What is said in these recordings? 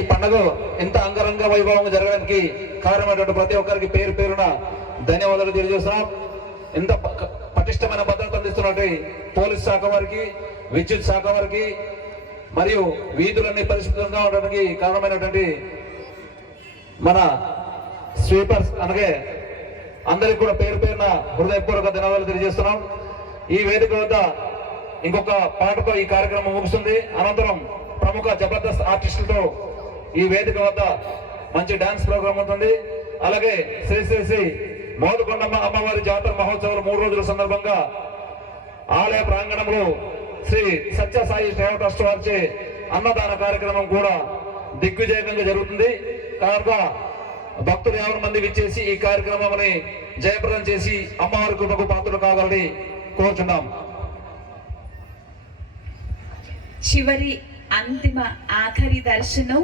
ఈ పండుగ ఎంత అంగరంగ వైభవంగా జరగడానికి కారణమైనటువంటి ప్రతి ఒక్కరికి పేరు పేరున ధన్యవాదాలు తెలియజేస్తున్నాం. ఎంత పటిష్టమైన భద్రత అందిస్తున్నటువంటి పోలీస్ శాఖ వారికి విద్యుత్ శాఖ వారికి మరియు వీధులన్నీ పరిశుభ్రంగా ఉండడానికి కారణమైనటువంటి మన స్వీపర్స్ అనగే అందరికి కూడా పేరు పేరున హృదయపూర్వక ధన్యవాదాలు తెలియజేస్తున్నాం. ఈ వేదిక వద్ద ఇంకొక పాటతో ఈ కార్యక్రమం ముగుస్తుంది. అనంతరం ప్రముఖ జబర్దస్త్ ఆర్టిస్టులతో ఈ వేదిక వద్ద మంచి డాన్స్ ప్రోగ్రామ్ ఉంటుంది అలాగే శ్రీ శ్రీ శ్రీ మోదుకొండమ్మ అమ్మవారి జాతర మహోత్సవాలు మూడు రోజుల సందర్భంగా ఆలయ ప్రాంగణంలో శ్రీ సత్య సాయి సేవ ట్రస్ట్ వారిచే అన్నదాన కార్యక్రమం కూడా దిగ్విజయంగా జరుగుతుంది. కనుక భక్తులు యాభై మంది విచ్చేసి ఈ కార్యక్రమాన్ని జయప్రదం చేసి అమ్మవారి కృపకు పాత్రలు కావాలని కోరుచున్నాం. చివరి అంతిమ ఆఖరి దర్శనం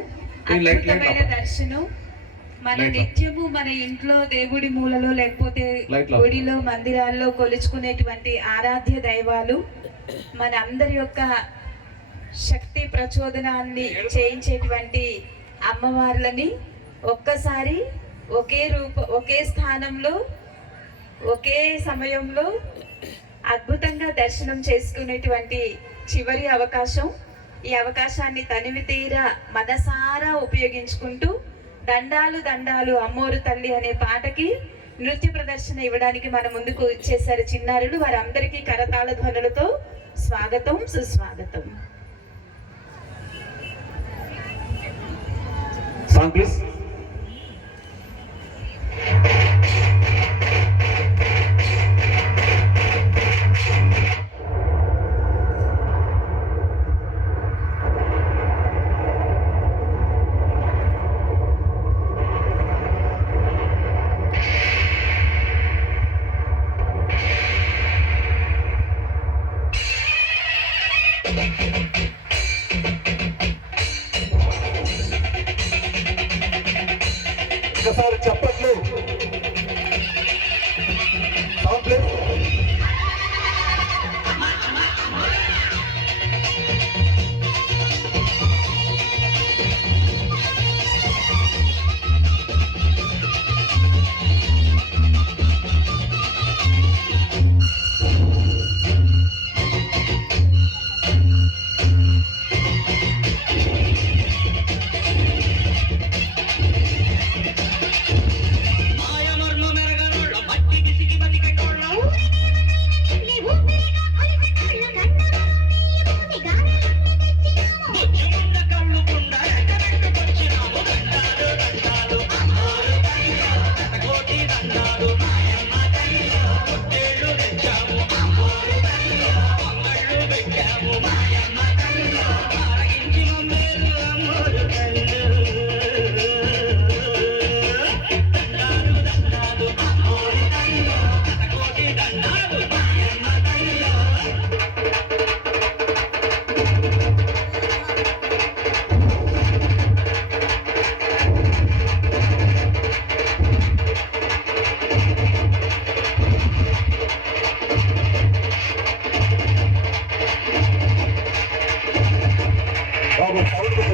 అద్భుతమైన. దర్శనం మన. నిత్యము మన ఇంట్లో దేవుడి మూలలో లేకపోతే. గుడిలో మందిరాల్లో కొలుచుకునేటువంటి ఆరాధ్య దైవాలు మన అందరి యొక్క శక్తి ప్రచోదనాన్ని చేయించేటువంటి అమ్మవార్లని ఒక్కసారి ఒకే రూప ఒకే స్థానంలో ఒకే సమయంలో అద్భుతంగా దర్శనం చేసుకునేటువంటి చివరి అవకాశం ఈ అవకాశాన్ని తనివి తీరా మనసారా ఉపయోగించుకుంటూ దండాలు దండాలు అమ్మోరు తల్లి అనే పాటకి నృత్య ప్రదర్శన ఇవ్వడానికి మన ముందుకు వచ్చేసారు చిన్నారులు. వారందరికీ కరతాళ ధ్వనులతో స్వాగతం సుస్వాగతం. సాంగ్ ప్లీజ్ ఒకసారి చెప్పట్లు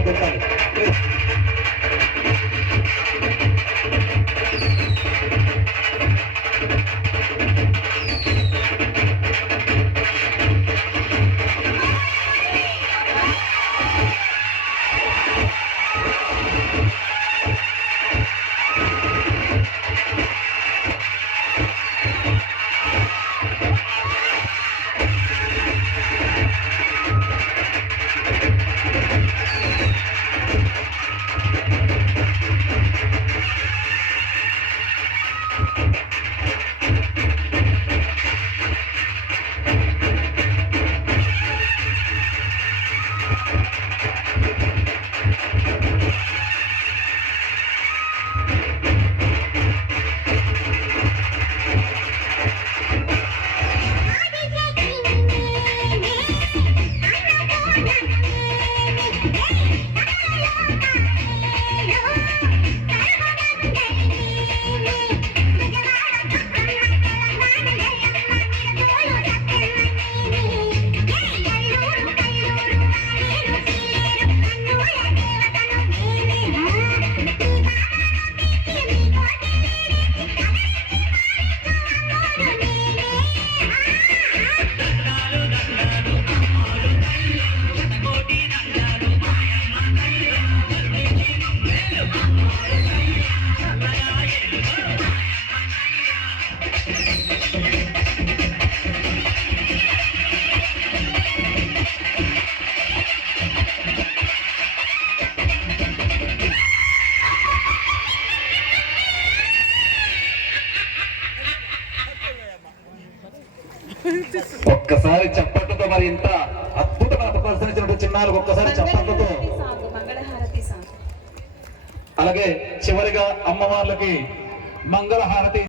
Obrigado. ఒక్కసారి చప్పట్లతో మరి ఇంత అద్భుతమైన ప్రదర్శన ఇచ్చినటువంటి చిన్నారులకు ఒక్కసారి చప్పట్లతో. అలాగే చివరిగా అమ్మవార్లకి మంగళహారతి